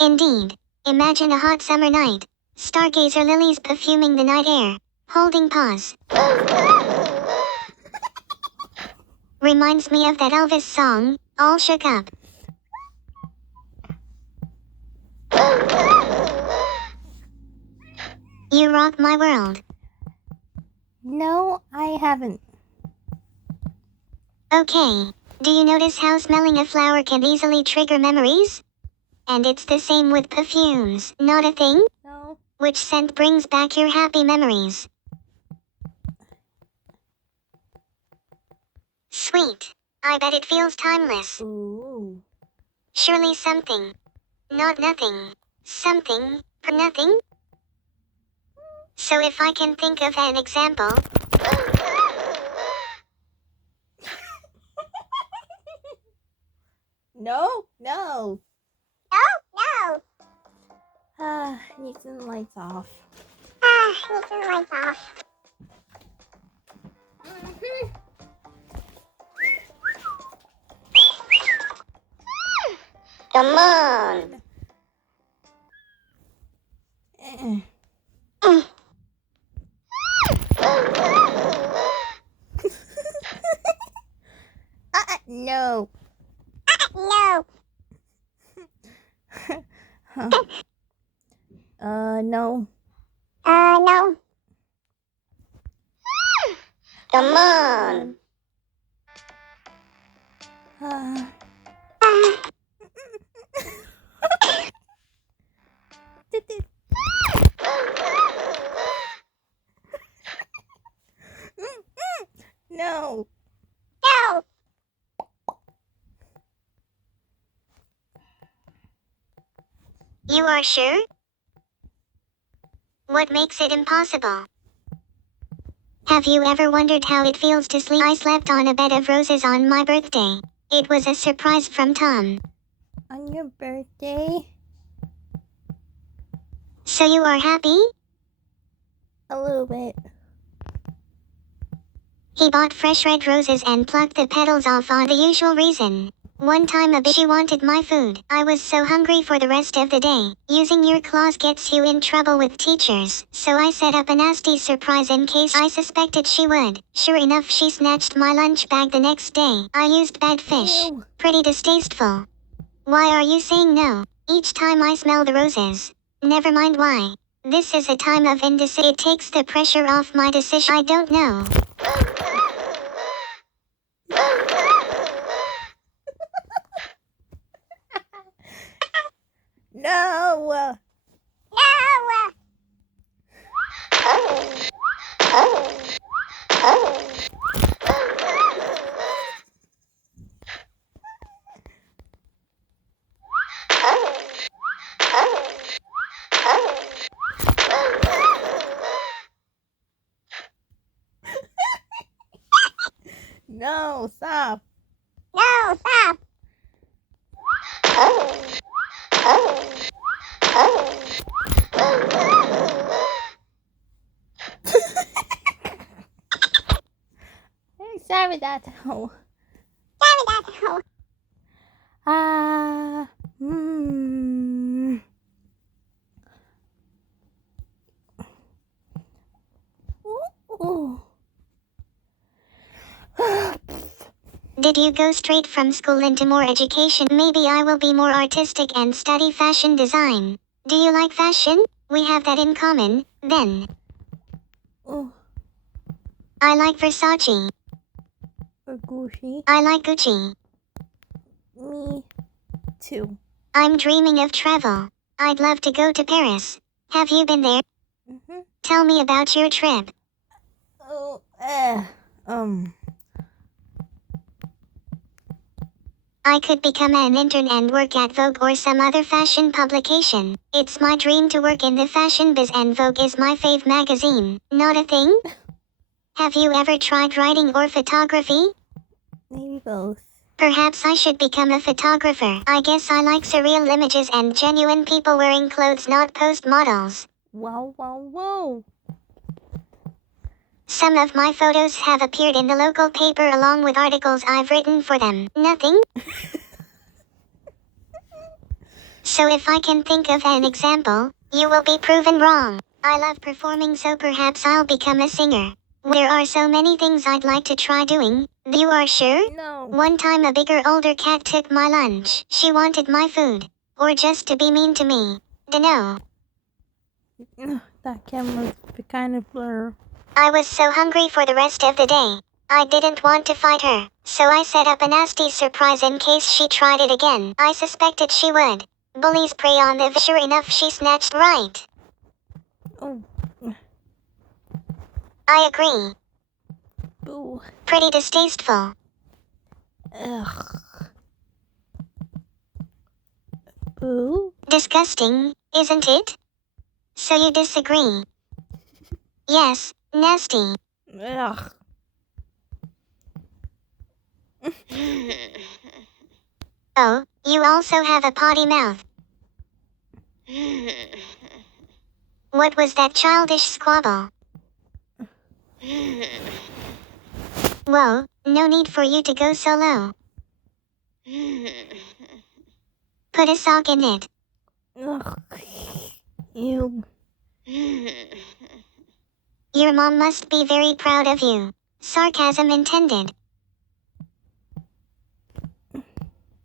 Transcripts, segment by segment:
Indeed. Imagine a hot summer night. Stargazer lilies perfuming the night air. Holding pause. Reminds me of that Elvis song, All Shook Up. You rock my world. No, I haven't. Okay. Do you notice how smelling a flower can easily trigger memories? And it's the same with perfumes. Not a thing? No. Which scent brings back your happy memories? Sweet. I bet it feels timeless. Ooh. Surely something. Not nothing. Something, for nothing? So if I can think of an example. No. No. Need some lights off. Need some lights off. Come on. No. No. No. No. Come on. No. No. You are sure? What makes it impossible? Have you ever wondered how it feels to sleep? I slept on a bed of roses on my birthday. It was a surprise from Tom. On your birthday? So you are happy? A little bit. He bought fresh red roses and plucked the petals off on the usual reason. One time she wanted my food. I was so hungry for the rest of the day. Using your claws gets you in trouble with teachers. So I set up a nasty surprise in case I suspected she would. Sure enough, she snatched my lunch bag the next day. I used bad fish. Ew. Pretty distasteful. Why are you saying no? Each time I smell the roses. Never mind why. This is a time of indecision. It takes the pressure off my decision. I don't know. No. No, stop. No, stop. Sorry, that's how. Ooh. Did you go straight from school into more education? Maybe I will be more artistic and study fashion design. Do you like fashion? We have that in common, then. Oh, I like Versace. or Gucci. I like Gucci. Me too. I'm dreaming of travel. I'd love to go to Paris. Have you been there? Mm-hmm. Tell me about your trip. Oh, I could become an intern and work at Vogue or some other fashion publication. It's my dream to work in the fashion biz, and Vogue is my fave magazine. Not a thing? Have you ever tried writing or photography? maybe both. Perhaps I should become a photographer. I guess I like surreal images and genuine people wearing clothes, not post models. Whoa. Some of my photos have appeared in the local paper along with articles I've written for them. Nothing? So if I can think of an example, you will be proven wrong. I love performing, so perhaps I'll become a singer. There are so many things I'd like to try doing. You are sure? No. One time a bigger, older cat took my lunch. She wanted my food. Or just to be mean to me. Dunno. That camera's kind of blur. I was so hungry for the rest of the day. I didn't want to fight her, so I set up a nasty surprise in case she tried it again. I suspected she would. Bullies prey on the sure enough, she snatched right. Oh, I agree. boo. Pretty distasteful. Ugh. Boo? Disgusting, isn't it? So you disagree? Yes, nasty. Ugh. Oh, you also have a potty mouth. What was that childish squabble? Whoa, no need for you to go so low. Put a sock in it. Ugh. You. Your mom must be very proud of you. Sarcasm intended.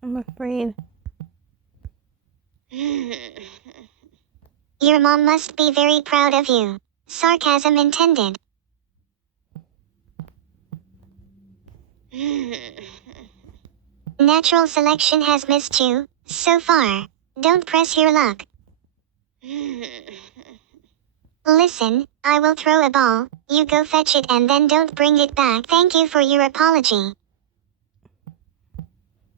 I'm afraid. Your mom must be very proud of you. Sarcasm intended. Natural selection has missed you, so far. Don't press your luck. Listen, I will throw a ball, you go fetch it and then don't bring it back. Thank you for your apology.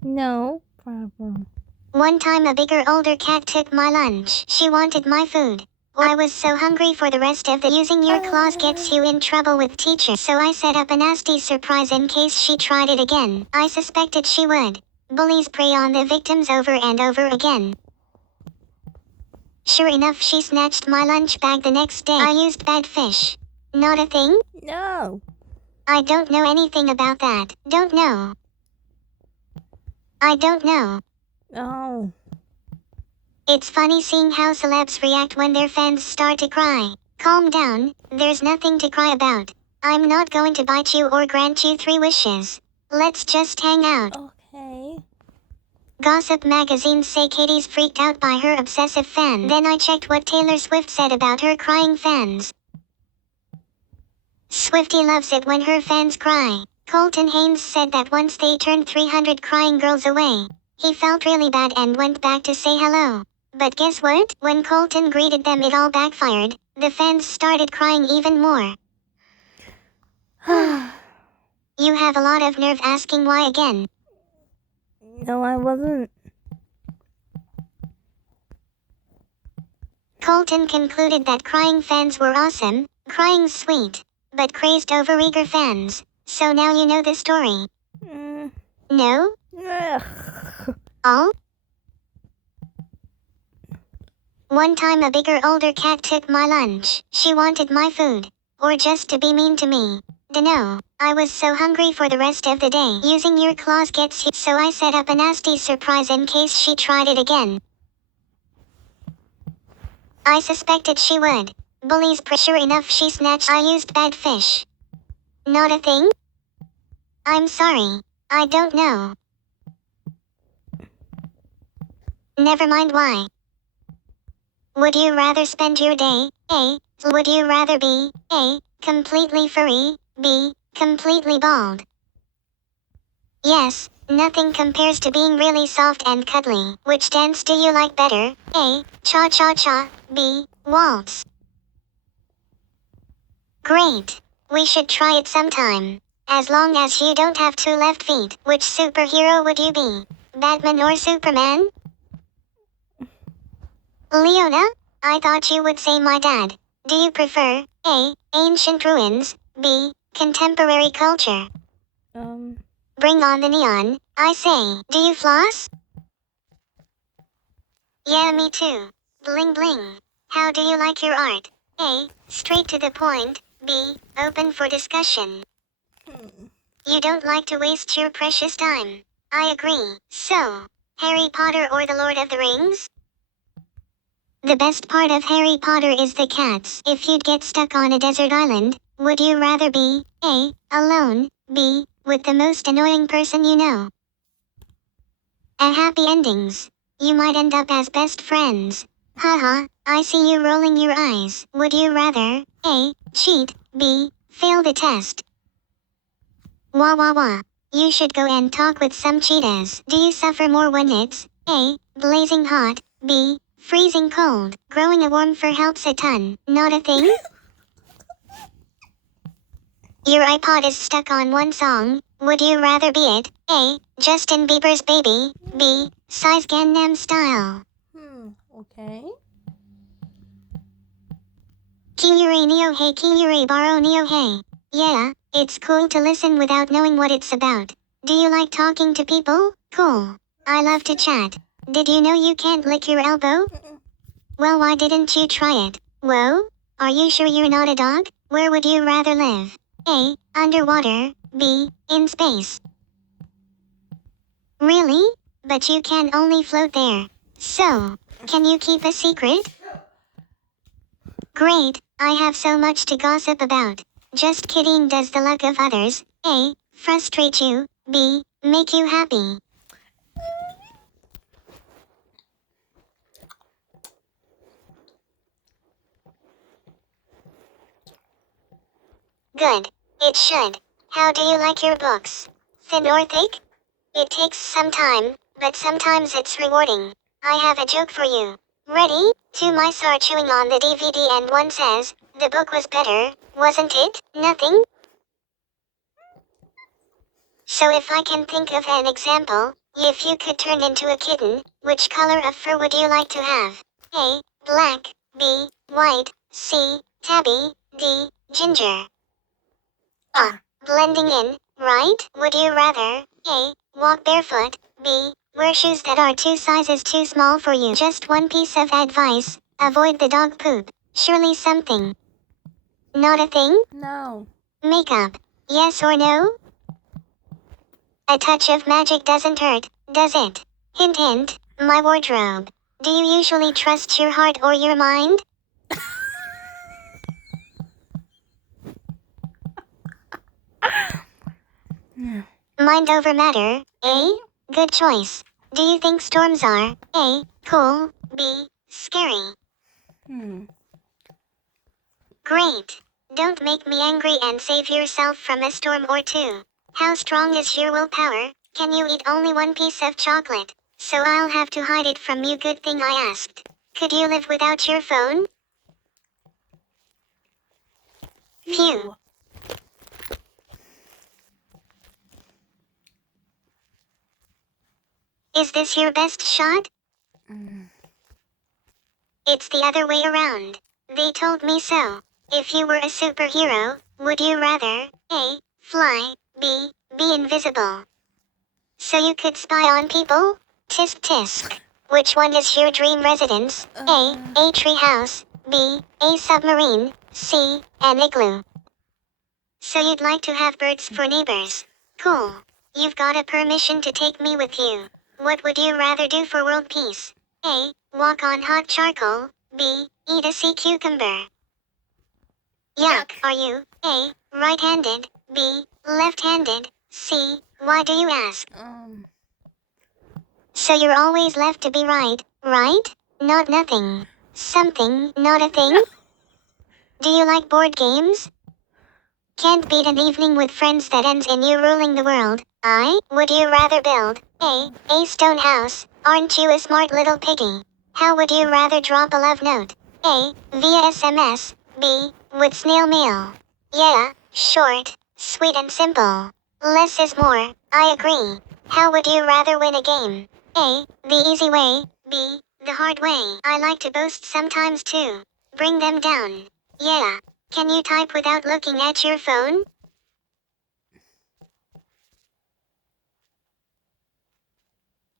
No problem. One time a bigger, older cat took my lunch. She wanted my food. I was so hungry for the rest of the using your claws gets you in trouble with teacher. So I set up a nasty surprise in case she tried it again. I suspected she would. Bullies prey on the victims over and over again. Sure enough, she snatched my lunch bag the next day. I used bad fish. Not a thing? No. I don't know anything about that. Don't know. I don't know. No. It's funny seeing how celebs react when their fans start to cry. Calm down, there's nothing to cry about. I'm not going to bite you or grant you 3 wishes. Let's just hang out. Okay. Gossip magazines say Katie's freaked out by her obsessive fan. Then I checked what Taylor Swift said about her crying fans. Swiftie loves it when her fans cry. Colton Haynes said that once they turned 300 crying girls away. He felt really bad and went back to say hello. But guess what? When Colton greeted them, it all backfired. The fans started crying even more. You have a lot of nerve asking why again. No, I wasn't. Colton concluded that crying fans were awesome, crying sweet, but crazed overeager fans. So now you know the story. No? Ugh. All? One time a bigger, older cat took my lunch. She wanted my food. Or just to be mean to me. Dunno. I was so hungry for the rest of the day. Using your claws gets you, so I set up a nasty surprise in case she tried it again. I suspected she would. Bullies sure enough, she snatched. I used bad fish. Not a thing? I'm sorry. I don't know. Never mind why. Would you rather spend your day, A, would you rather be, A, completely furry, B, completely bald? Yes, nothing compares to being really soft and cuddly. Which dance do you like better? A, cha-cha-cha, B, waltz. Great. We should try it sometime. As long as you don't have 2 left feet. Which superhero would you be? Batman or Superman? Leona? I thought you would say my dad. Do you prefer A, ancient ruins, B, contemporary culture? Bring on the neon, I say. Do you floss? Yeah, me too. Bling bling. How do you like your art? A, straight to the point, B, open for discussion. You don't like to waste your precious time. I agree. So, Harry Potter or the Lord of the Rings? The best part of Harry Potter is the cats. If you'd get stuck on a desert island, would you rather be A. alone, B. with the most annoying person you know? A happy endings. You might end up as best friends. Haha, I see you rolling your eyes. Would you rather A. cheat, B. fail the test? Wah wah wah. You should go and talk with some cheetahs. Do you suffer more when it's A. blazing hot, B. freezing cold? Growing a worm fur helps a ton. Not a thing? Your iPod is stuck on one song. Would you rather be it A. Justin Bieber's Baby, B. Psy's Gangnam Style? Okay. Kyuri Neo Hey Kyuri Baro Neo Hey. Yeah, it's cool to listen without knowing what it's about. Do you like talking to people? Cool. I love to chat. Did you know you can't lick your elbow? Well, why didn't you try it? Whoa? Are you sure you're not a dog? Where would you rather live? A. underwater, B. in space. Really? But you can only float there. So, can you keep a secret? Great, I have so much to gossip about. Just kidding. Does the luck of others A. frustrate you, B. make you happy? Good. It should. How do you like your books? Thin or thick? It takes some time, but sometimes it's rewarding. I have a joke for you. Ready? Two mice are chewing on the DVD and one says, the book was better, wasn't it? Nothing? So if I can think of an example, if you could turn into a kitten, which color of fur would you like to have? A. black, B. white, C. tabby, D. ginger. Blending in, right? Would you rather A. walk barefoot, B. wear shoes that are 2 sizes too small for you? Just one piece of advice, avoid the dog poop. Surely something. Not a thing? No. Makeup. Yes or no? A touch of magic doesn't hurt, does it? Hint hint, my wardrobe. Do you usually trust your heart or your mind? Mind over matter, A? Good choice. Do you think storms are A. cool, B. scary? Great. Don't make me angry and save yourself from a storm or two. How strong is your willpower? Can you eat only one piece of chocolate? So I'll have to hide it from you. Good thing I asked. Could you live without your phone? Phew. Is this your best shot? It's the other way around. They told me so. If you were a superhero, would you rather A. fly, B. be invisible? So you could spy on people? Tisk tisk. Which one is your dream residence? A tree house, B. a submarine, C. an igloo. So you'd like to have birds for neighbors. Cool. You've got a permission to take me with you. What would you rather do for world peace? A. walk on hot charcoal, B. eat a sea cucumber. Yuck. Are you A. right-handed, B. left-handed, C. why do you ask? So you're always left to be right, right? Not nothing. Something, not a thing? Do you like board games? Can't beat an evening with friends that ends in you ruling the world. Would you rather build a stone house? Aren't you a smart little piggy? How would you rather drop a love note? A. via SMS, B. with snail mail. Yeah, short, sweet and simple. Less is more, I agree. How would you rather win a game? A. the easy way, B. the hard way. I like to boast sometimes too. Bring them down. Yeah. Can you type without looking at your phone?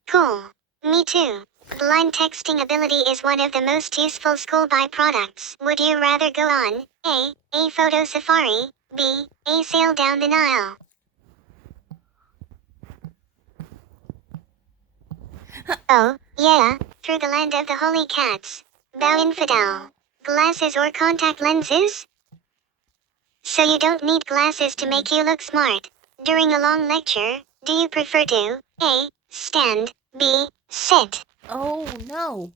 Cool. Me too. Blind texting ability is one of the most useful school byproducts. Would you rather go on A photo safari, B. a sail down the Nile? Oh, yeah, through the land of the holy cats. thou infidel? Glasses or contact lenses? So you don't need glasses to make you look smart. During a long lecture, do you prefer to A. Stand, B. Sit? Oh, no.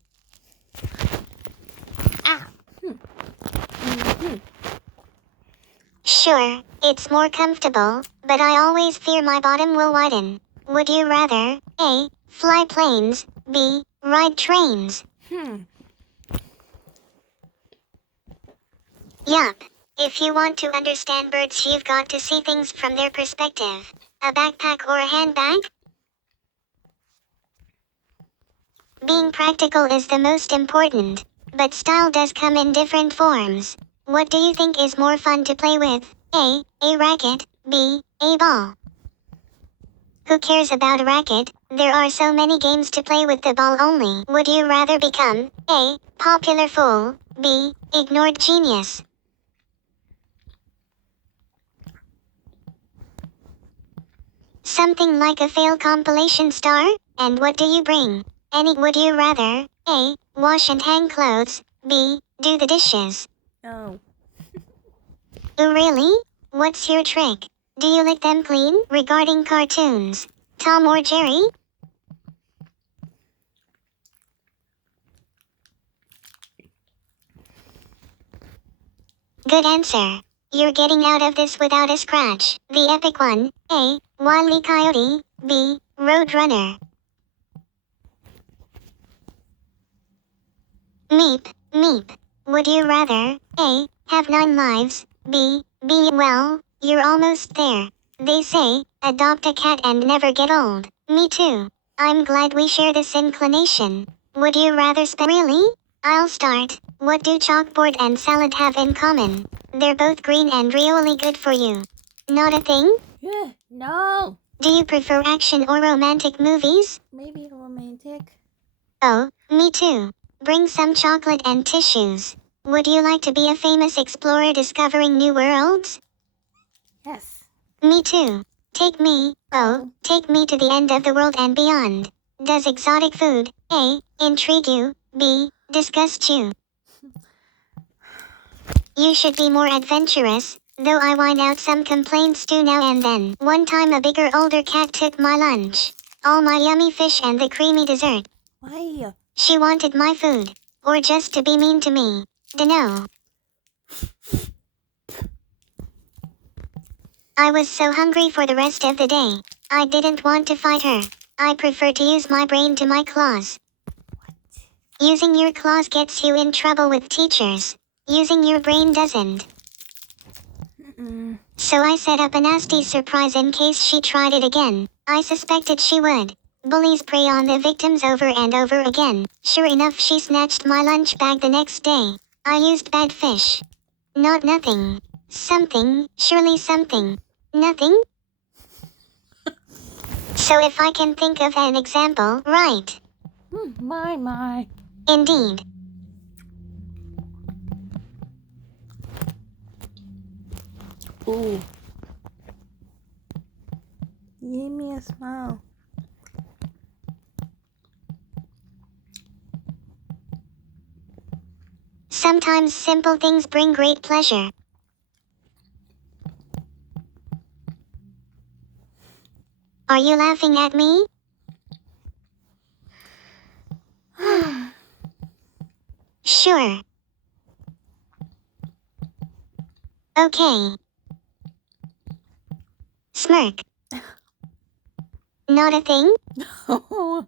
Ah. Sure, it's more comfortable, but I always fear my bottom will widen. Would you rather A. Fly planes, B. Ride trains? Yup. If you want to understand birds, you've got to see things from their perspective. A backpack or a handbag? Being practical is the most important, but style does come in different forms. What do you think is more fun to play with? A racket, B. A ball? Who cares about a racket? There are so many games to play with the ball only. Would you rather become A. Popular fool, B. Ignored genius? Something like a fail compilation star? And what do you bring? Any? Would you rather A. Wash and hang clothes, B. Do the dishes? No. Oh really? What's your trick? Do you lick them clean? Regarding cartoons, Tom or Jerry? Good answer. You're getting out of this without a scratch. The epic one. A. Wile E. Coyote, B. Roadrunner. Meep, meep. Would you rather A. Have 9 lives, B. Be well, you're almost there. They say, adopt a cat and never get old. Me too. I'm glad we share this inclination. Would you rather really? I'll start. What do chalkboard and salad have in common? They're both green and really good for you. Not a thing? Yeah, no. Do you prefer action or romantic movies? Maybe romantic. Oh, me too. Bring some chocolate and tissues. Would you like to be a famous explorer discovering new worlds? Yes. Me too. Take me, take me to the end of the world and beyond. Does exotic food, A. intrigue you, B. disgust you? You should be more adventurous, though I whine out some complaints too now and then. One time a bigger older cat took my lunch. All my yummy fish and the creamy dessert. Why? She wanted my food. Or just to be mean to me. Dunno. I was so hungry for the rest of the day. I didn't want to fight her. I prefer to use my brain to my claws. Using your claws gets you in trouble with teachers. Using your brain doesn't. So I set up a nasty surprise in case she tried it again. I suspected she would. Bullies prey on the victims over and over again. Sure enough, she snatched my lunch bag the next day. I used bad fish. Not nothing. Something, surely something. Nothing? So if I can think of an example, right? My. Indeed. Ooh. Give me a smile. Sometimes simple things bring great pleasure. Are you laughing at me? Sure. Okay. Smirk. Not a thing?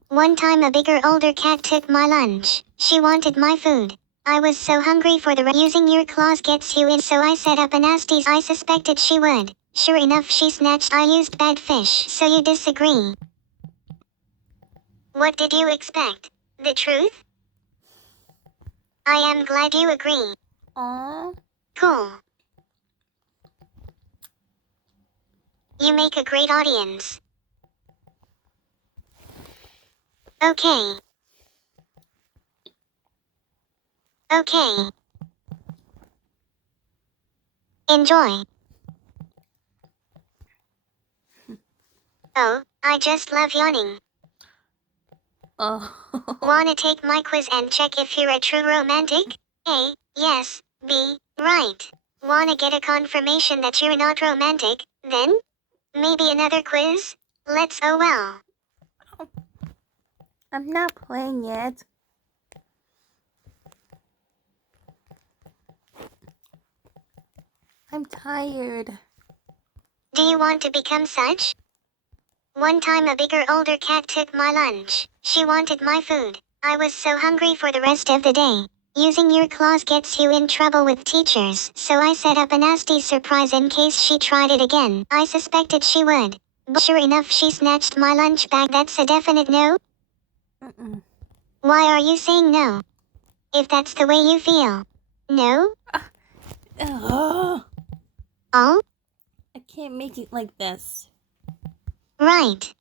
One time a bigger older cat took my lunch. She wanted my food. I was so hungry for the using your claws gets you in, so I set up a nasty. I suspected she would. Sure enough, she snatched. I used bad fish. So you disagree? What did you expect? The truth? I am glad you agree. Aww. Cool. You make a great audience. Okay. Okay. Enjoy. Oh, I just love yawning. Oh. Wanna take my quiz and check if you're a true romantic? A. Yes. B. Right. Wanna get a confirmation that you're not romantic, then? Maybe another quiz? Let's well. I'm not playing yet. I'm tired. Do you want to become such? One time a bigger older cat took my lunch. She wanted my food. I was so hungry for the rest of the day. Using your claws gets you in trouble with teachers, so I set up a nasty surprise in case she tried it again. I suspected she would. But sure enough, she snatched my lunch bag. That's a definite no? Mm-mm. Why are you saying no? If that's the way you feel. No? Ugh. Oh? I can't make it like this. Right.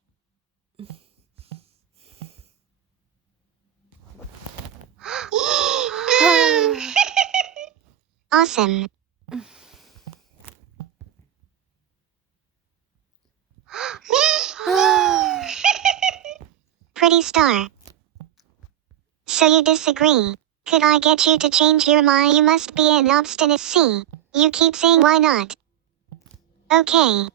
Awesome. Pretty star. So you disagree? Could I get you to change your mind? You must be an obstinate C. You keep saying why not? Okay.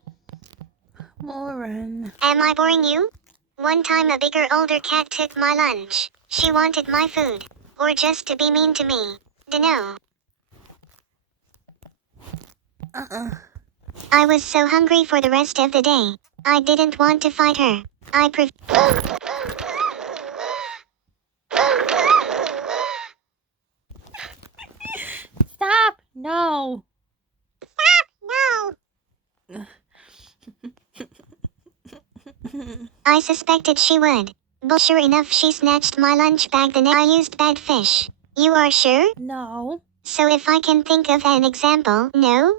Lauren. Am I boring you? One time a bigger older cat took my lunch. She wanted my food. Or just to be mean to me. Dunno. I was so hungry for the rest of the day. I didn't want to fight her. I Stop! No! No! I suspected she would. But sure enough, she snatched my lunch bag the night I used bad fish. You are sure? No. So if I can think of an example, no?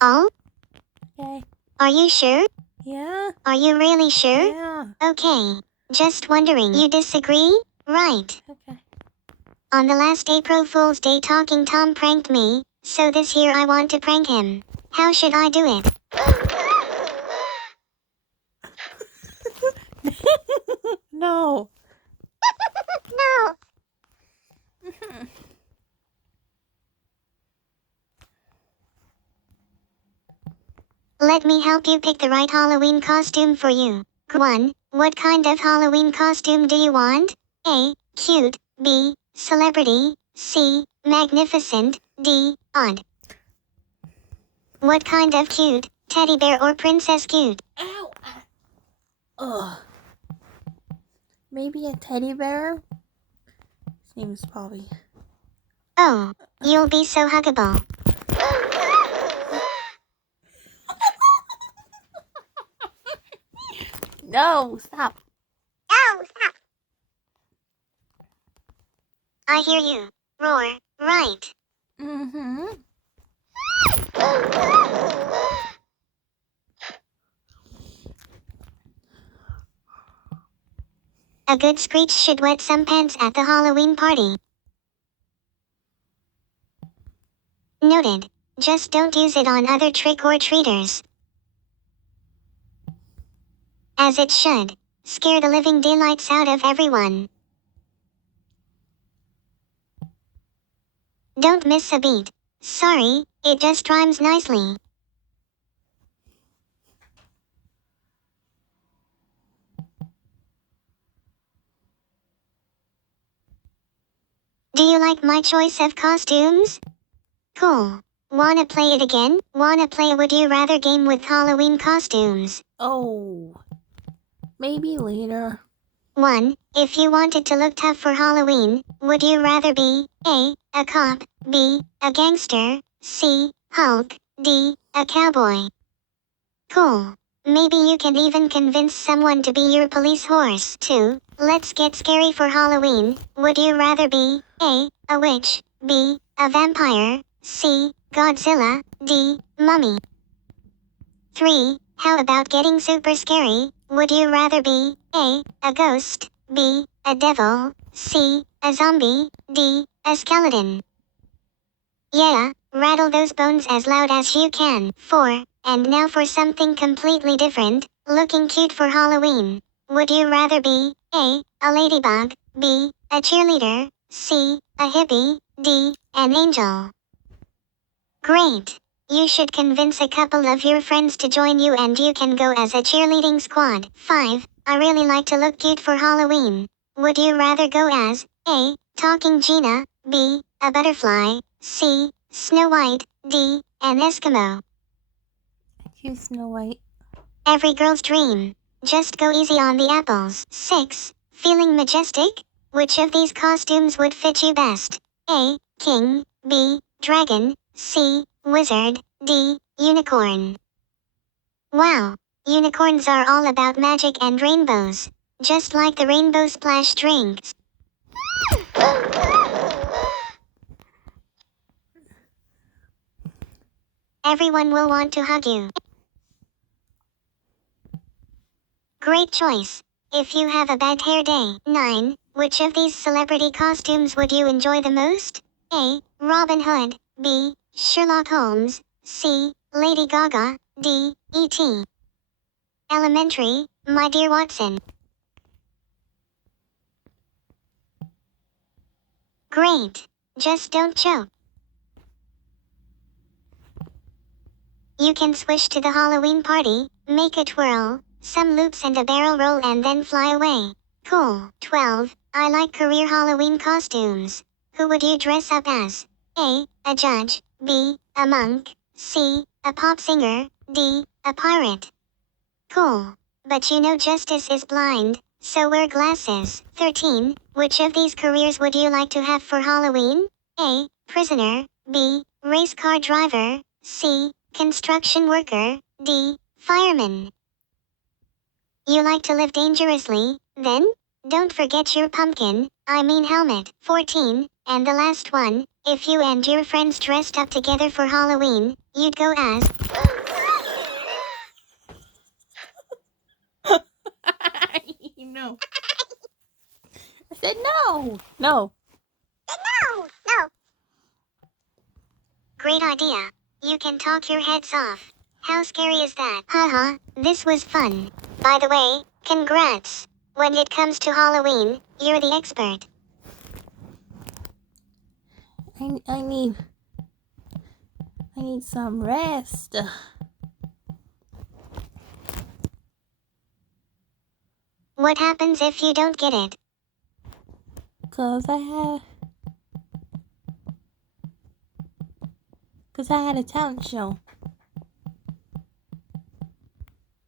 Oh? Okay. Are you sure? Yeah? Are you really sure? Yeah. Okay. Just wondering. You disagree? Right. Okay. On the last April Fool's Day, Talking Tom pranked me, so this year I want to prank him. How should I do it? No. No. Let me help you pick the right Halloween costume for you. 1. What kind of Halloween costume do you want? A. Cute. B. Celebrity. C. Magnificent. D. Odd. What kind of cute? Teddy bear or princess cute? Ow! Ugh. Maybe a teddy bear? Seems probably. Oh, you'll be so huggable. No! Stop! No, stop. I hear you. Roar. Right. Mm-hmm. A good screech should wet some pants at the Halloween party. Noted. Just don't use it on other trick-or-treaters. As it should. Scare the living daylights out of everyone. Don't miss a beat. Sorry, it just rhymes nicely. Do you like my choice of costumes? Cool. Wanna play it again? Wanna play a Would You Rather game with Halloween costumes? Oh. Maybe later. 1. If you wanted to look tough for Halloween, would you rather be A. a cop, B. a gangster, C. Hulk, D. a cowboy? Cool. Maybe you can even convince someone to be your police horse. 2. Let's get scary for Halloween. Would you rather be A. a witch, B. a vampire, C. Godzilla, D. mummy? 3. How about getting super scary? Would you rather be A. a ghost, B. a devil, C. a zombie, D. a skeleton? Yeah, rattle those bones as loud as you can. 4. And now for something completely different, looking cute for Halloween. Would you rather be A. A ladybug. B. A cheerleader. C. A hippie. D. An angel. Great. You should convince a couple of your friends to join you and you can go as a cheerleading squad. 5. I really like to look cute for Halloween. Would you rather go as A. Talking Gina. B. A butterfly. C. Snow White. D. An Eskimo. Choose Snow White. Every girl's dream. Just go easy on the apples. 6. Feeling majestic? Which of these costumes would fit you best? A. King. B. Dragon. C. Wizard. D. Unicorn. Wow. Unicorns are all about magic and rainbows. Just like the Rainbow Splash drinks. Everyone will want to hug you. Great choice. If you have a bad hair day. 9. Which of these celebrity costumes would you enjoy the most? A. Robin Hood. B. Sherlock Holmes. C. Lady Gaga. D. E.T. Elementary, my dear Watson. Great. Just don't choke. You can swish to the Halloween party, make a twirl, some loops and a barrel roll and then fly away. Cool. 12. I like career Halloween costumes. Who would you dress up as? A. A judge. B. A monk. C. A pop singer. D. A pirate. Cool. But you know justice is blind, so wear glasses. 13. Which of these careers would you like to have for Halloween? A. Prisoner. B. Race car driver. C. Construction worker. D. Fireman. You like to live dangerously, then? Don't forget your pumpkin, helmet. 14. And the last one, if you and your friends dressed up together for Halloween, you'd go as... No. I said no. No. No. Great idea. You can talk your heads off. How scary is that? Haha, this was fun. By the way, congrats. When it comes to Halloween, you're the expert. I need some rest. What happens if you don't get it? Cause I had a talent show.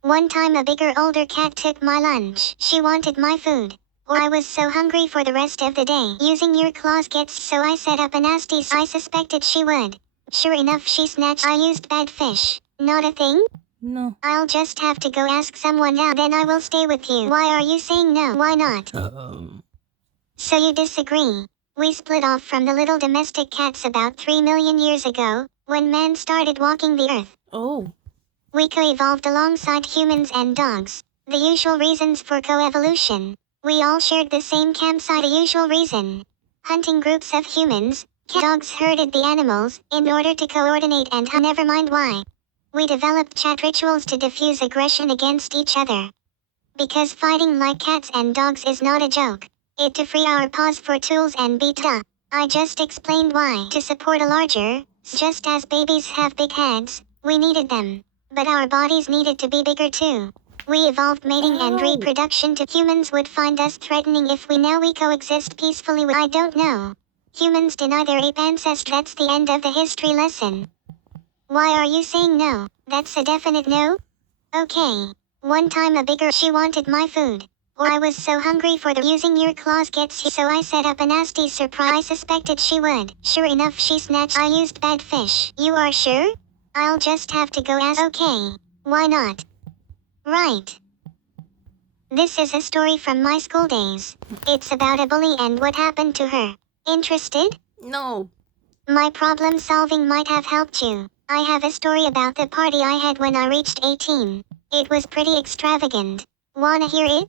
One time a bigger older cat took my lunch. She wanted my food. Or I was so hungry for the rest of the day. Using your claws gets so I set up a nasty I suspected she would. Sure enough she snatched. I used bad fish. Not a thing? No. I'll just have to go ask someone now, then I will stay with you. Why are you saying no? Why not? So you disagree. We split off from the little domestic cats about 3 million years ago, when man started walking the earth. Oh. We co-evolved alongside humans and dogs. The usual reasons for co-evolution. We all shared the same campsite. The usual reason. Hunting groups of humans, dogs herded the animals, in order to coordinate and never mind why. We developed chat rituals to diffuse aggression against each other. Because fighting like cats and dogs is not a joke. It to free our paws for tools and beat duh. I just explained why. To support a larger, just as babies have big heads, we needed them. But our bodies needed to be bigger too. We evolved mating and reproduction to humans would find us threatening if we now we coexist peacefully with I don't know. Humans deny their ape ancestry. That's the end of the history lesson. Why are you saying no? That's a definite no? Okay. One time a bigger she wanted my food. Or I was so hungry for the using your claws gets you so I set up a nasty surprise. I suspected she would. Sure enough she snatched. I used bad fish. You are sure? I'll just have to go as okay. Why not? Right. This is a story from my school days. It's about a bully and what happened to her. Interested? No. My problem solving might have helped you. I have a story about the party I had when I reached 18. It was pretty extravagant. Wanna hear it?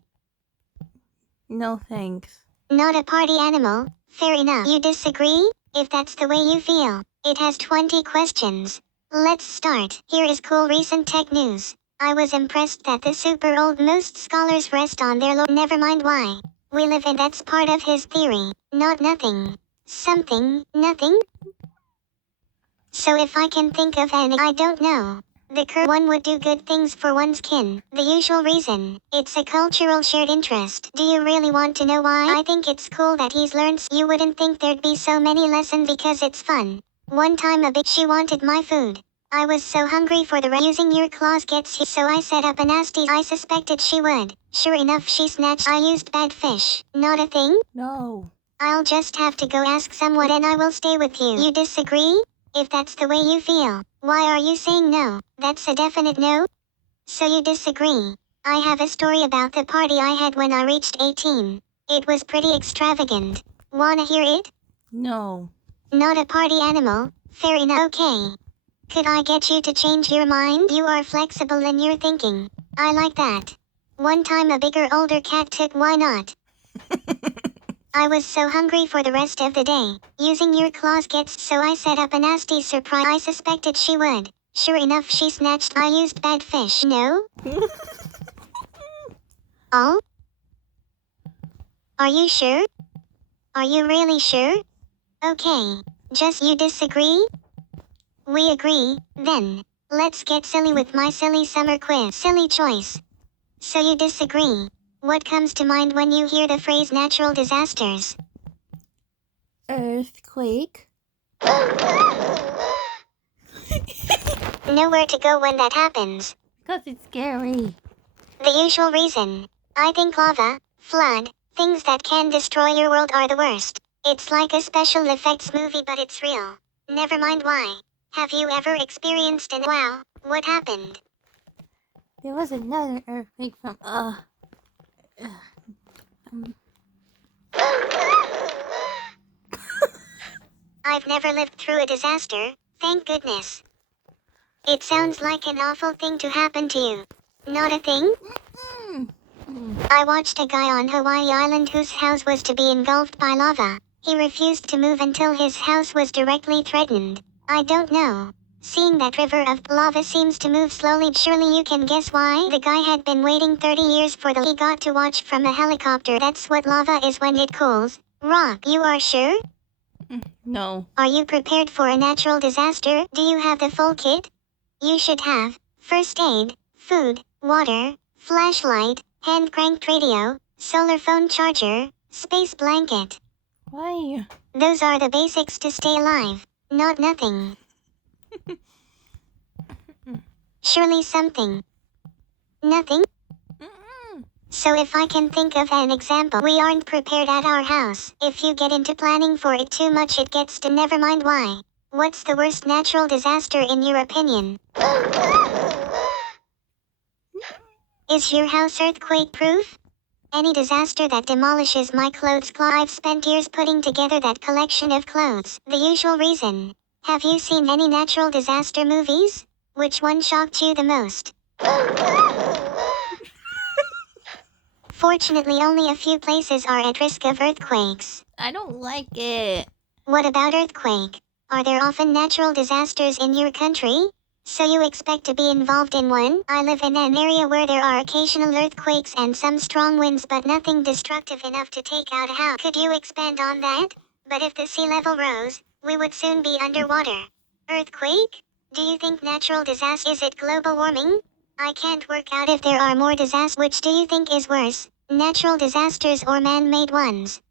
No thanks. Not a party animal. Fair enough. You disagree? If that's the way you feel. It has 20 questions. Let's start. Here is cool recent tech news. I was impressed that the super old most scholars rest on their lore. Never mind why. We live in that's part of his theory. Not nothing. Something, nothing? So if I can think of any, I don't know. The one would do good things for one's kin. The usual reason. It's a cultural shared interest. Do you really want to know why? I think it's cool that he's learned. You wouldn't think there'd be so many lessons because it's fun. One time she wanted my food. I was so hungry for the using your claws gets you, so I set up a nasty. I suspected she would. Sure enough, she snatched. I used bad fish. Not a thing? No. I'll just have to go ask someone and I will stay with you. You disagree? If that's the way you feel, why are you saying no? That's a definite no? So you disagree. I have a story about the party I had when I reached 18. It was pretty extravagant. Wanna hear it? No. Not a party animal. Fair enough. Okay. Could I get you to change your mind? You are flexible in your thinking. I like that. One time a bigger older cat took why not? I was so hungry for the rest of the day. Using your claws gets so I set up a nasty surprise. I suspected she would. Sure enough, she snatched. I used bad fish. No? Oh? Are you sure? Are you really sure? Okay. Just you disagree? We agree, then. Let's get silly with my silly summer quiz. Silly choice. So you disagree. What comes to mind when you hear the phrase natural disasters? Earthquake. Nowhere to go when that happens. Because it's scary. The usual reason. I think lava, flood, things that can destroy your world are the worst. It's like a special effects movie but it's real. Never mind why. Have you ever experienced an wow, what happened? There was another earthquake from, I've never lived through a disaster, thank goodness. It sounds like an awful thing to happen to you. Not a thing? I watched a guy on Hawaii Island whose house was to be engulfed by lava. He refused to move until his house was directly threatened. I don't know. Seeing that river of lava seems to move slowly, surely you can guess why? The guy had been waiting 30 years for he got to watch from a helicopter. That's what lava is when it cools. Rock, you are sure? No. Are you prepared for a natural disaster? Do you have the full kit? You should have first aid, food, water, flashlight, hand-cranked radio, solar phone charger, space blanket. Why? Those are the basics to stay alive. Not nothing. Surely something. Nothing? So if I can think of an example, we aren't prepared at our house. If you get into planning for it too much, it gets to never mind why. What's the worst natural disaster in your opinion? Is your house earthquake proof? Any disaster that demolishes my clothes I've spent years putting together that collection of clothes. The usual reason. Have you seen any natural disaster movies? Which one shocked you the most? Fortunately, only a few places are at risk of earthquakes. I don't like it. What about earthquake? Are there often natural disasters in your country? So you expect to be involved in one? I live in an area where there are occasional earthquakes and some strong winds but nothing destructive enough to take out a house. Could you expand on that? But if the sea level rose, we would soon be underwater. Earthquake? Do you think natural disaster is it global warming? I can't work out if there are more disasters. Which do you think is worse, natural disasters or man-made ones?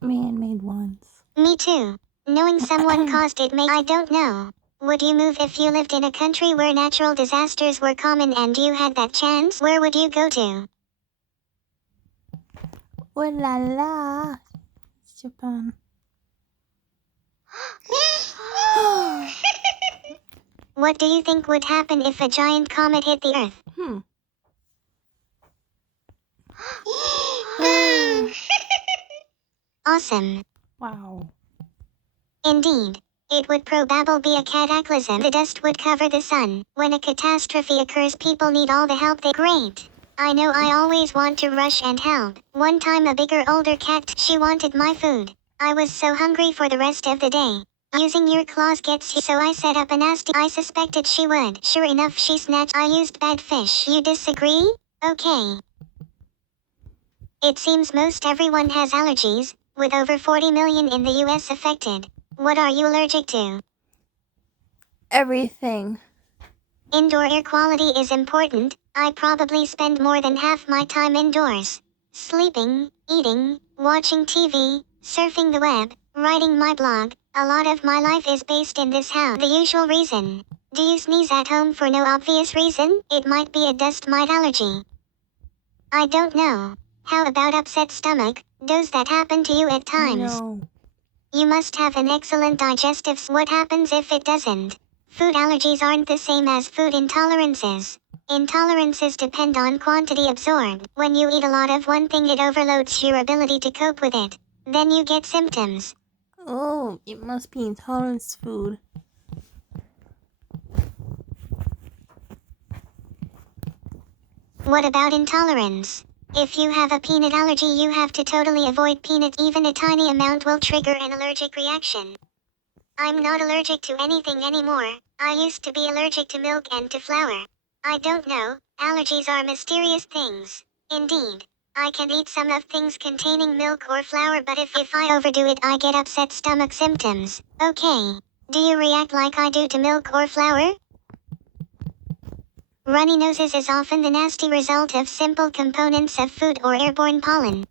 Man-made ones. Me too. Knowing someone caused it I don't know. Would you move if you lived in a country where natural disasters were common and you had that chance? Where would you go to? Oh la la. It's Japan. What do you think would happen if a giant comet hit the Earth? Awesome. Wow. Indeed. It would probably be a cataclysm. The dust would cover the sun. When a catastrophe occurs, people need all the help they Great. I know I always want to rush and help. One time a bigger older cat, she wanted my food. I was so hungry for the rest of the day. Using your claws gets you, so I set up a nasty. I suspected she would. Sure enough, she snatched. I used bad fish. You disagree? Okay. It seems most everyone has allergies, with over 40 million in the US affected. What are you allergic to? Everything. Indoor air quality is important. I probably spend more than half my time indoors. Sleeping, eating, watching TV, surfing the web, writing my blog. A lot of my life is based in this house. The usual reason. Do you sneeze at home for no obvious reason? It might be a dust mite allergy. I don't know. How about upset stomach? Does that happen to you at times? No. You must have an excellent digestive. What happens if it doesn't? Food allergies aren't the same as food intolerances. Intolerances depend on quantity absorbed. When you eat a lot of one thing, it overloads your ability to cope with it. Then you get symptoms. Oh, it must be intolerance food. What about intolerance? If you have a peanut allergy, you have to totally avoid peanut. Even a tiny amount will trigger an allergic reaction. I'm not allergic to anything anymore. I used to be allergic to milk and to flour. I don't know. Allergies are mysterious things. Indeed. I can eat some of things containing milk or flour, but if I overdo it, I get upset stomach symptoms. Okay. Do you react like I do to milk or flour? Runny noses is often the nasty result of simple components of food or airborne pollen.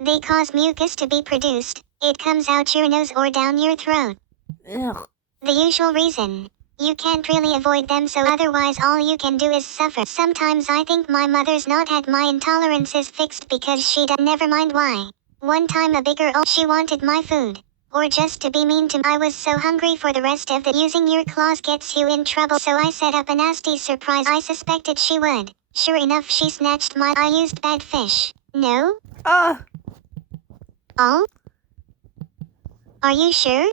They cause mucus to be produced. It comes out your nose or down your throat. Ugh. The usual reason. You can't really avoid them, so otherwise all you can do is suffer. Sometimes I think my mother's not had my intolerances fixed because she never mind why. One time a bigger she wanted my food. Or just to be mean to me. I was so hungry for the rest of the using your claws gets you in trouble, so I set up a nasty surprise. I suspected she would. Sure enough, she snatched my. I used bad fish. No? Ah! All? Are you sure?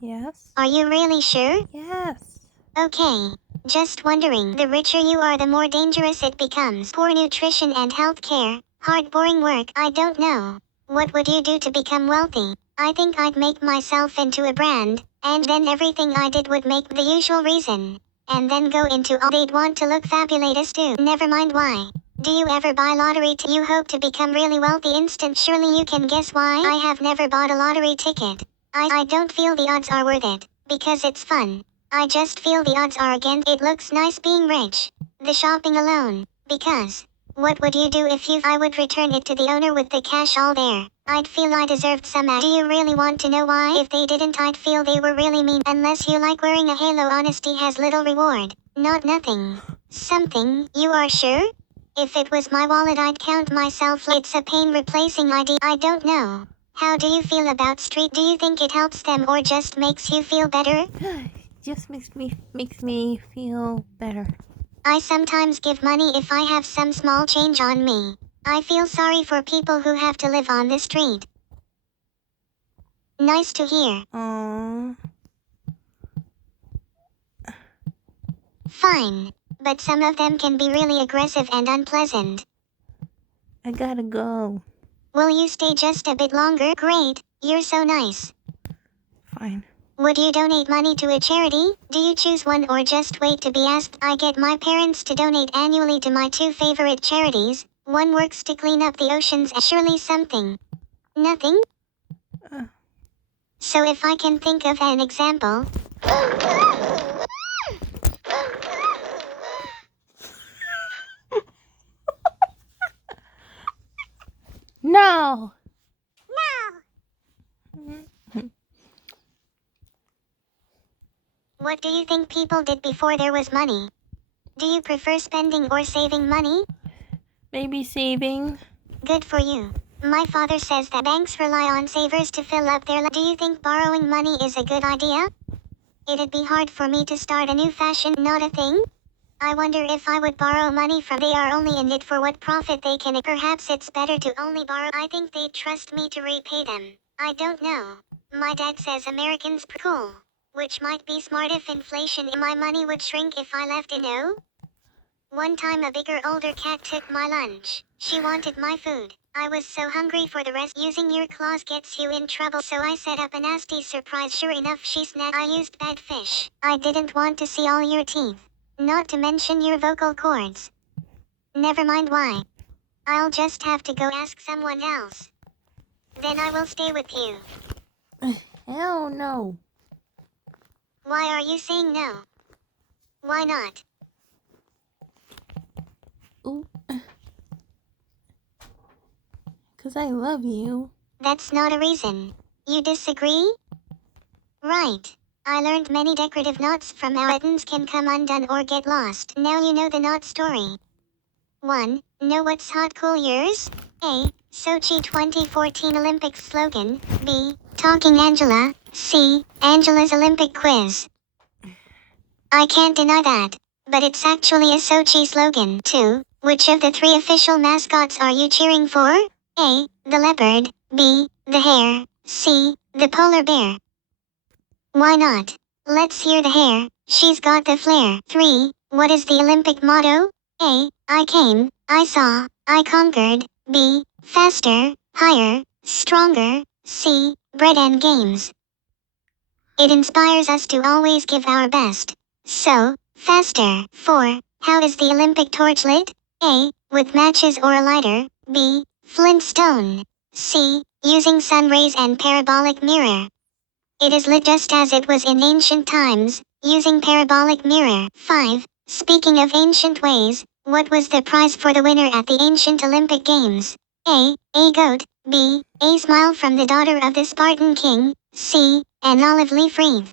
Yes. Are you really sure? Yes. Okay. Just wondering. The richer you are, the more dangerous it becomes. Poor nutrition and health care. Hard, boring work. I don't know. What would you do to become wealthy? I think I'd make myself into a brand, and then everything I did would make the usual reason. And then go into all they'd want to look fabulous too. Never mind why. Do you ever buy lottery? You hope to become really wealthy instant. Surely you can guess why. I have never bought a lottery ticket. I don't feel the odds are worth it, because it's fun. I just feel the odds are against. It looks nice being rich. The shopping alone, because. What would you do if I would return it to the owner with the cash all there? I'd feel I deserved some. Do you really want to know why? If they didn't, I'd feel they were really mean. Unless you like wearing a halo, honesty has little reward. Not nothing. Something. You are sure? If it was my wallet, I'd count myself. It's a pain replacing ID. I don't know. How do you feel about street? Do you think it helps them or just makes you feel better? Just makes me feel better. I sometimes give money if I have some small change on me. I feel sorry for people who have to live on the street. Nice to hear. Aww. Fine. But some of them can be really aggressive and unpleasant. I gotta go. Will you stay just a bit longer? Great. You're so nice. Fine. Would you donate money to a charity? Do you choose one or just wait to be asked? I get my parents to donate annually to my two favorite charities. One works to clean up the oceans. Surely something. Nothing? So if I can think of an example. No! What do you think people did before there was money? Do you prefer spending or saving money? Maybe saving. Good for you. My father says that banks rely on savers to fill up their Do you think borrowing money is a good idea? It'd be hard for me to start a new fashion, not a thing? I wonder if I would borrow money from they are only in it for what profit they can. Perhaps it's better to only borrow. I think they'd trust me to repay them. I don't know. My dad says Americans cool. Which might be smart if inflation in my money would shrink if I left it. No? One time a bigger older cat took my lunch. She wanted my food. I was so hungry for the rest. Using your claws gets you in trouble, so I set up a nasty surprise. Sure enough, she snapped. I used bad fish. I didn't want to see all your teeth. Not to mention your vocal cords. Never mind why. I'll just have to go ask someone else. Then I will stay with you. Hell no. Why are you saying no? Why not? Ooh. 'Cause I love you. That's not a reason. You disagree? Right. I learned many decorative knots from our buttons can come undone or get lost. Now you know the knot story. 1. Know what's hot? Cool yours? A. Sochi 2014 Olympics slogan. B. Talking Angela. C. Angela's Olympic quiz. I can't deny that. But it's actually a Sochi slogan. 2. Which of the 3 official mascots are you cheering for? A. The leopard. B. The hare. C. The polar bear. Why not? Let's hear the hare. She's got the flair. 3. What is the Olympic motto? A. I came, I saw, I conquered. B. Faster, higher, stronger. C. Bread and games. It inspires us to always give our best. So, faster. 4. How is the Olympic torch lit? A. With matches or a lighter. B. Flintstone. C. Using sun rays and parabolic mirror. It is lit just as it was in ancient times, using parabolic mirror. 5. Speaking of ancient ways, what was the prize for the winner at the ancient Olympic Games? A. A goat. B. A smile from the daughter of the Spartan king. C. An olive leaf wreath.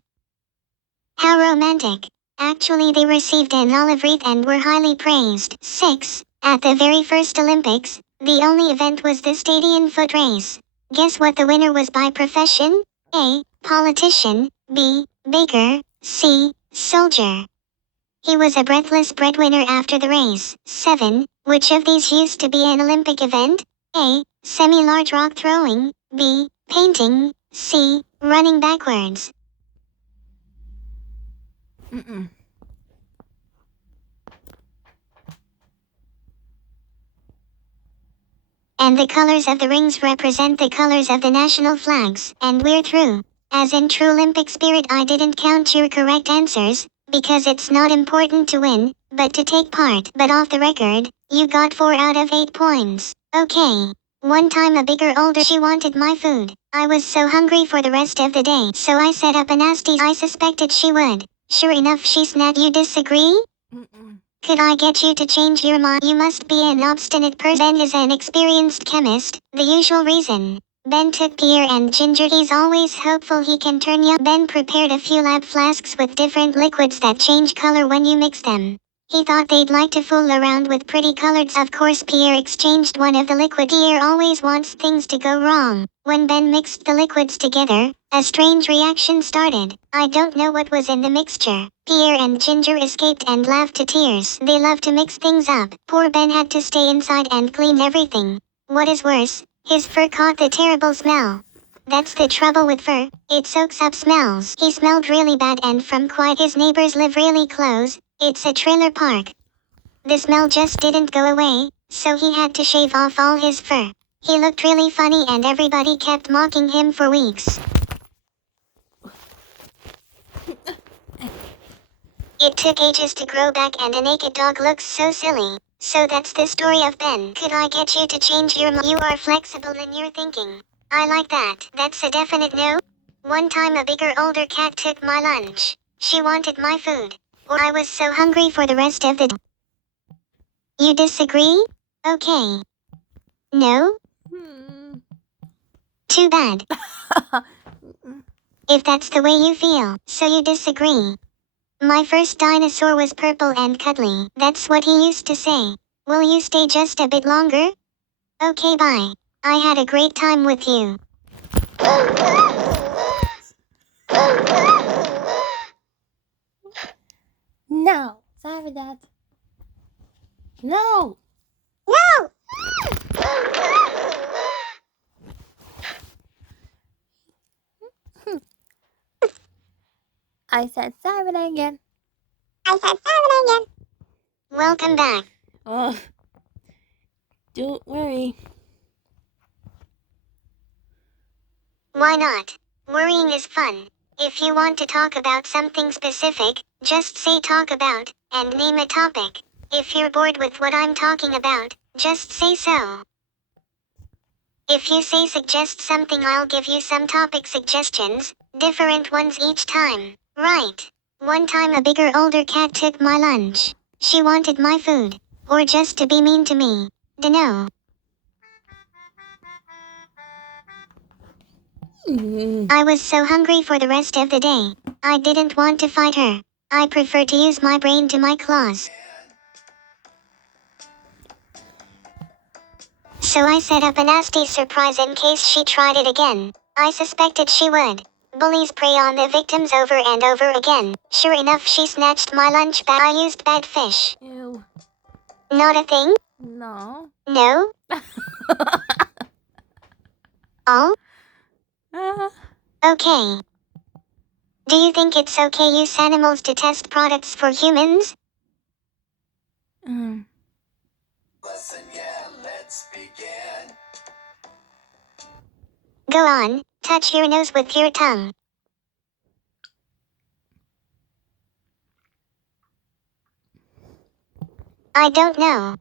How romantic. Actually, they received an olive wreath and were highly praised. 6. At the very first Olympics, the only event was the Stadion foot race. Guess what the winner was by profession? A. Politician. B. Baker. C. Soldier. He was a breathless breadwinner after the race. 7. Which of these used to be an Olympic event? A. Semi-large rock throwing. B. Painting. C. Running backwards. Mm-mm. And the colors of the rings represent the colors of the national flags. And we're through. As in true Olympic spirit, I didn't count your correct answers, because it's not important to win, but to take part. But off the record, you got 4 out of 8 points. Okay. One time a bigger older she wanted my food. I was so hungry for the rest of the day, so I set up a nasty. I suspected she would. Sure enough, she snapped. You disagree? Mm-mm. Could I get you to change your mind? You must be an obstinate person. Ben is an experienced chemist, the usual reason. Ben took Pierre and Ginger. He's always hopeful he can turn young. Ben prepared a few lab flasks with different liquids that change color when you mix them. He thought they'd like to fool around with pretty colors. Of course, Pierre exchanged one of the liquid. Pierre always wants things to go wrong. When Ben mixed the liquids together, a strange reaction started. I don't know what was in the mixture. Pierre and Ginger escaped and laughed to tears. They love to mix things up. Poor Ben had to stay inside and clean everything. What is worse, his fur caught the terrible smell. That's the trouble with fur, it soaks up smells. He smelled really bad, and from quite his neighbors live really close. It's a trailer park. The smell just didn't go away, so he had to shave off all his fur. He looked really funny and everybody kept mocking him for weeks. It took ages to grow back, and a naked dog looks so silly. So that's the story of Ben. Could I get you to change your mind? You are flexible in your thinking. I like that. That's a definite no. One time a bigger older cat took my lunch. She wanted my food. Or I was so hungry for the rest of the day. You disagree? Okay. No? Too bad. If that's the way you feel, so you disagree. My first dinosaur was purple and cuddly. That's what he used to say. Will you stay just a bit longer? Okay, bye. I had a great time with you. No. Sorry for that. No. No! I said sorry for that again. I said sorry again. Welcome back. Don't worry. Why not? Worrying is fun. If you want to talk about something specific, just say talk about, and name a topic. If you're bored with what I'm talking about, just say so. If you say suggest something, I'll give you some topic suggestions, different ones each time. Right. One time a bigger older cat took my lunch. She wanted my food. Or just to be mean to me. Dunno. I was so hungry for the rest of the day. I didn't want to fight her. I prefer to use my brain to my claws. So I set up a nasty surprise in case she tried it again. I suspected she would. Bullies prey on the victims over and over again. Sure enough, she snatched my lunch bag. I used bad fish. Ew. Not a thing? No. No? Oh? Okay. Do you think it's okay to use animals to test products for humans? Listen, yeah, let's begin. Go on, touch your nose with your tongue. I don't know.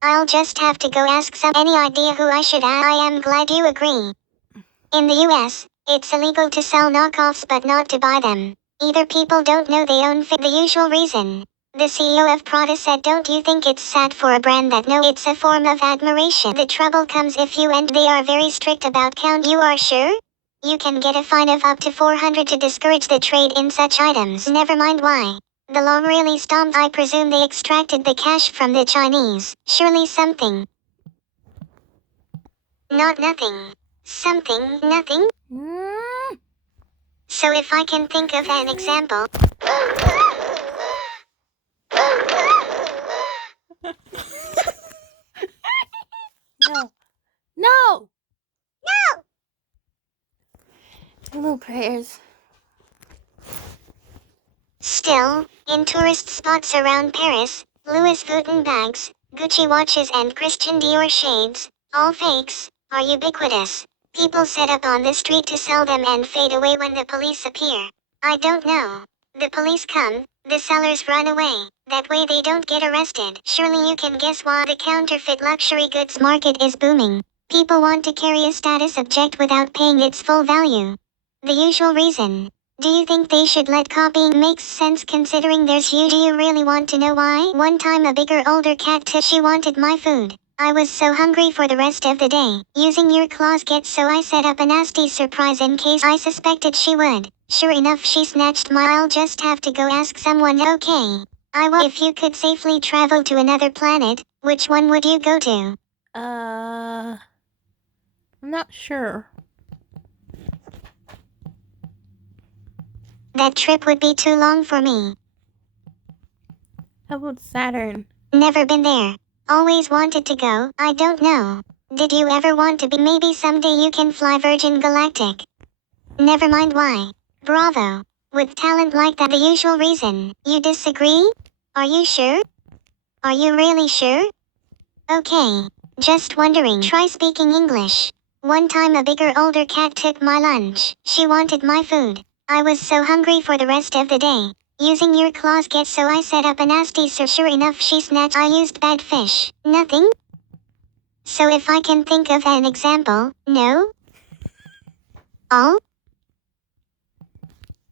I'll just have to go ask some. Any idea who I should ask? I am glad you agree. In the US, it's illegal to sell knockoffs but not to buy them. Either people don't know they own the usual reason. The CEO of Prada said, don't you think it's sad for a brand that no, it's a form of admiration. The trouble comes if you and they are very strict about count. You are sure? You can get a fine of up to $400 to discourage the trade in such items. Never mind why. The law really stomped. I presume they extracted the cash from the Chinese. Surely something. Not nothing. Something, nothing? So if I can think of an example. No. No! No! Hello, prayers. Still, in tourist spots around Paris, Louis Vuitton bags, Gucci watches and Christian Dior shades, all fakes, are ubiquitous. People set up on the street to sell them and fade away when the police appear. I don't know. The police come, the sellers run away. That way they don't get arrested. Surely you can guess why the counterfeit luxury goods market is booming. People want to carry a status object without paying its full value. The usual reason. Do you think they should let copying make sense considering there's huge? Do you really want to know why? One time a bigger older cat took. She wanted my food. I was so hungry for the rest of the day. Using your claws gets, so I set up a nasty surprise in case I suspected she would. Sure enough, she snatched my. I'll just have to go ask someone. Okay. I will. If you could safely travel to another planet, which one would you go to? I'm not sure. That trip would be too long for me. How about Saturn? Never been there. Always wanted to go. I don't know. Did you ever want to be? Maybe someday you can fly Virgin Galactic. Never mind why. Bravo. With talent like that, the usual reason. You disagree? Are you sure? Are you really sure? Okay. Just wondering. Try speaking English. One time a bigger older cat took my lunch. She wanted my food. I was so hungry for the rest of the day. Using your claws gets, so I set up a nasty. So sure enough, she snatched. I used bad fish. Nothing? So if I can think of an example, no? All?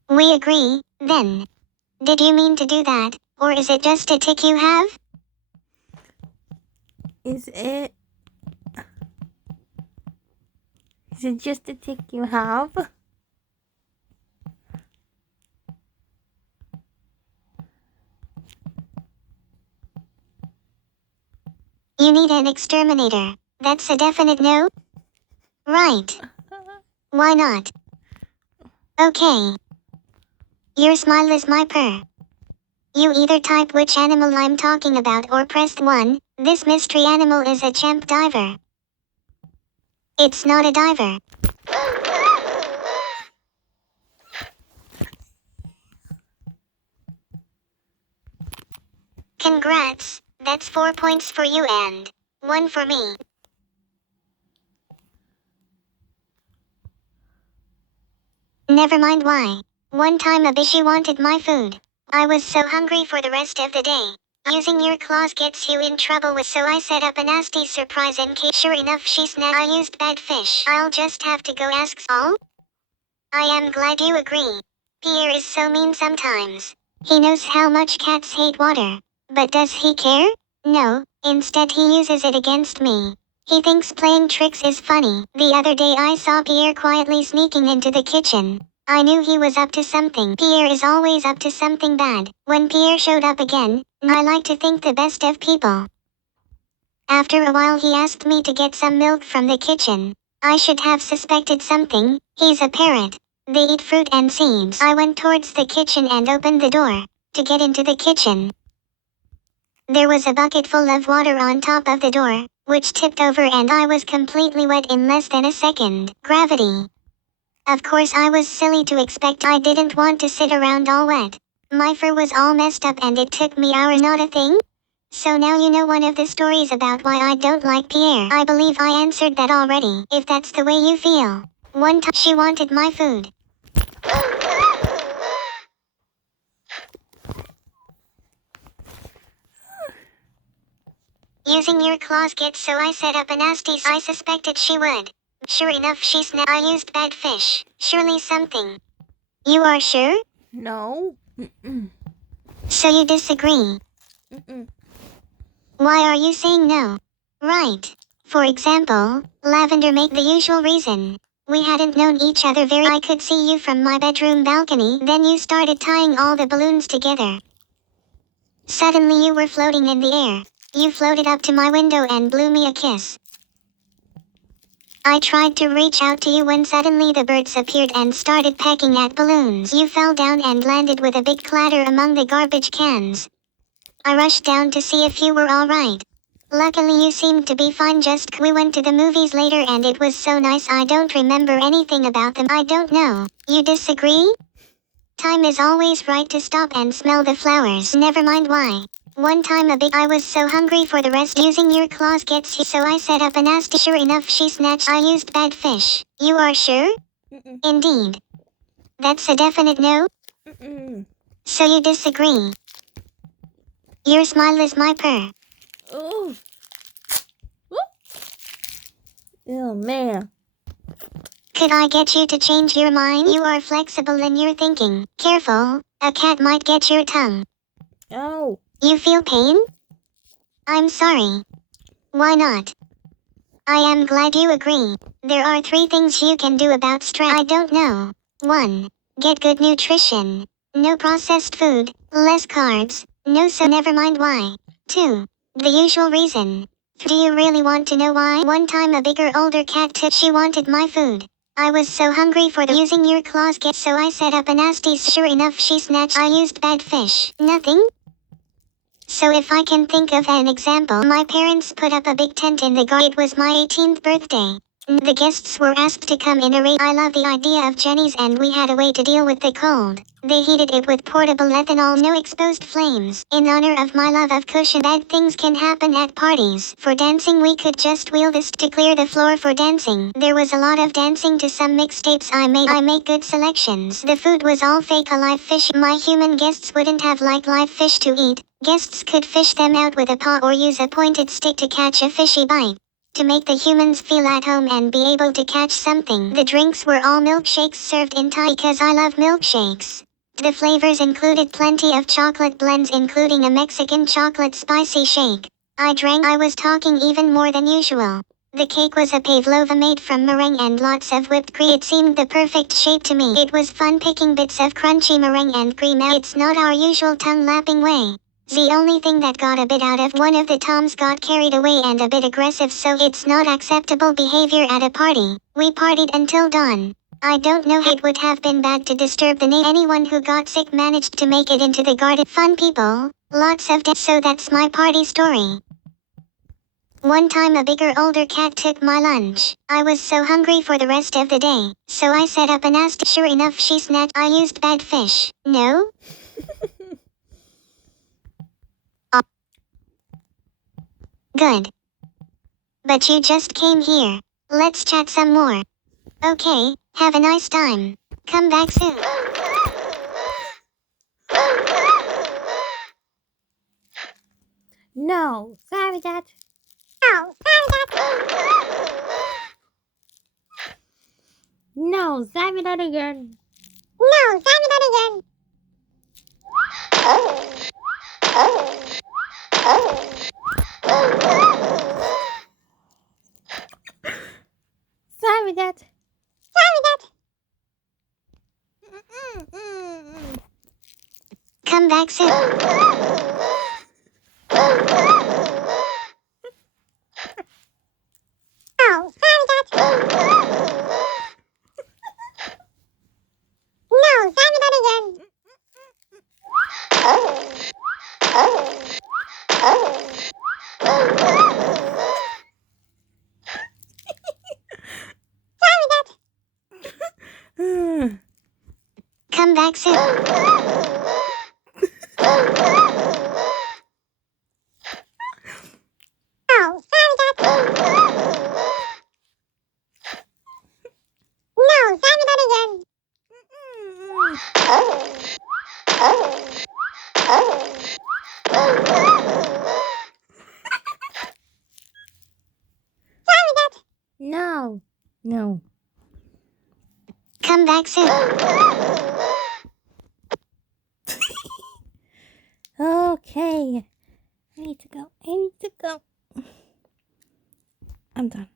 We agree, then. Did you mean to do that, or is it just a tick you have? Is it just a tick you have? You need an exterminator. That's a definite no? Right. Why not? Okay. Your smile is my purr. You either type which animal I'm talking about or press 1. This mystery animal is a champ diver. It's not a diver. Congrats, that's 4 points for you and 1 for me. Never mind why. One time a Bishi wanted my food. I was so hungry for the rest of the day. Using your claws gets you in trouble with, so I set up a nasty surprise in case. Sure enough she snapped. I used bad fish. I'll just have to go ask all. I am glad you agree. Pierre is so mean sometimes. He knows how much cats hate water. But does he care? No, instead he uses it against me. He thinks playing tricks is funny. The other day I saw Pierre quietly sneaking into the kitchen. I knew he was up to something. Pierre is always up to something bad. When Pierre showed up again, I like to think the best of people. After a while he asked me to get some milk from the kitchen. I should have suspected something. He's a parrot. They eat fruit and seeds. I went towards the kitchen and opened the door to get into the kitchen. There was a bucket full of water on top of the door, which tipped over and I was completely wet in less than a second. Gravity. Of course I was silly to expect. I didn't want to sit around all wet. My fur was all messed up and it took me hours. Not a thing? So now you know one of the stories about why I don't like Pierre. I believe I answered that already. If that's the way you feel. One time she wanted my food. Using your claws gets, so I set up a nasty. I suspected she would. Sure enough she snapped. I used bad fish. Surely something. You are sure? No. So you disagree? Why are you saying no? Right. For example, lavender make the usual reason. We hadn't known each other very. I could see you from my bedroom balcony. Then you started tying all the balloons together. Suddenly you were floating in the air. You floated up to my window and blew me a kiss. I tried to reach out to you when suddenly the birds appeared and started pecking at balloons. You fell down and landed with a big clatter among the garbage cans. I rushed down to see if you were alright. Luckily you seemed to be fine. We went to the movies later and it was so nice. I don't remember anything about them. I don't know. You disagree? Time is always right to stop and smell the flowers. Never mind why. One time I was so hungry for the rest. Using your claws gets you, so I set up a nasty. Sure enough she snatched. I used bad fish. You are sure? Indeed. That's a definite no? So you disagree? Your smile is my purr. Oh. Oh man. Could I get you to change your mind? You are flexible in your thinking. Careful, a cat might get your tongue. Oh. You feel pain? I'm sorry. Why not? I am glad you agree. There are 3 things you can do about stress. I don't know. 1. Get good nutrition. No processed food, less carbs, no so never mind why. 2. The usual reason. Do you really want to know why? One time a bigger older cat took. She wanted my food. I was so hungry for the using your claws get, so I set up a nasty. Sure enough she snatched. I used bad fish. Nothing? So if I can think of an example, my parents put up a big tent in the garden. It was my 18th birthday. The guests were asked to come in a raid. I love the idea of Jenny's and we had a way to deal with the cold. They heated it with portable ethanol, no exposed flames. In honor of my love of cushion, bad things can happen at parties. For dancing we could just wheel this to clear the floor for dancing. There was a lot of dancing to some mixtapes I made. I make good selections. The food was all fake, a live fish. My human guests wouldn't have liked live fish to eat. Guests could fish them out with a paw or use a pointed stick to catch a fishy bite. To make the humans feel at home and be able to catch something. The drinks were all milkshakes served in Thai because I love milkshakes. The flavors included plenty of chocolate blends including a Mexican chocolate spicy shake. I was talking even more than usual. The cake was a pavlova made from meringue and lots of whipped cream. It seemed the perfect shape to me. It was fun picking bits of crunchy meringue and cream out. It's not our usual tongue-lapping way. The only thing that got a bit out of one of the toms got carried away and a bit aggressive, so it's not acceptable behavior at a party. We partied until dawn. I don't know, it would have been bad to disturb the anyone who got sick managed to make it into the garden. Fun people, lots of so that's my party story. One time a bigger older cat took my lunch. I was so hungry for the rest of the day, so I set up a nasty. Sure enough she snatched. I used bad fish. No? Good. But you just came here. Let's chat some more. Okay, have a nice time. Come back soon. No, sorry, Dad. Oh, sorry, No, sorry, that again. No, sorry, again. Sorry, Dad. Come back soon. Oh, sorry, No, sorry, again. Come back soon. Oh, sorry, No, sorry, again. No. No. Come back soon. Okay. I need to go. I'm done.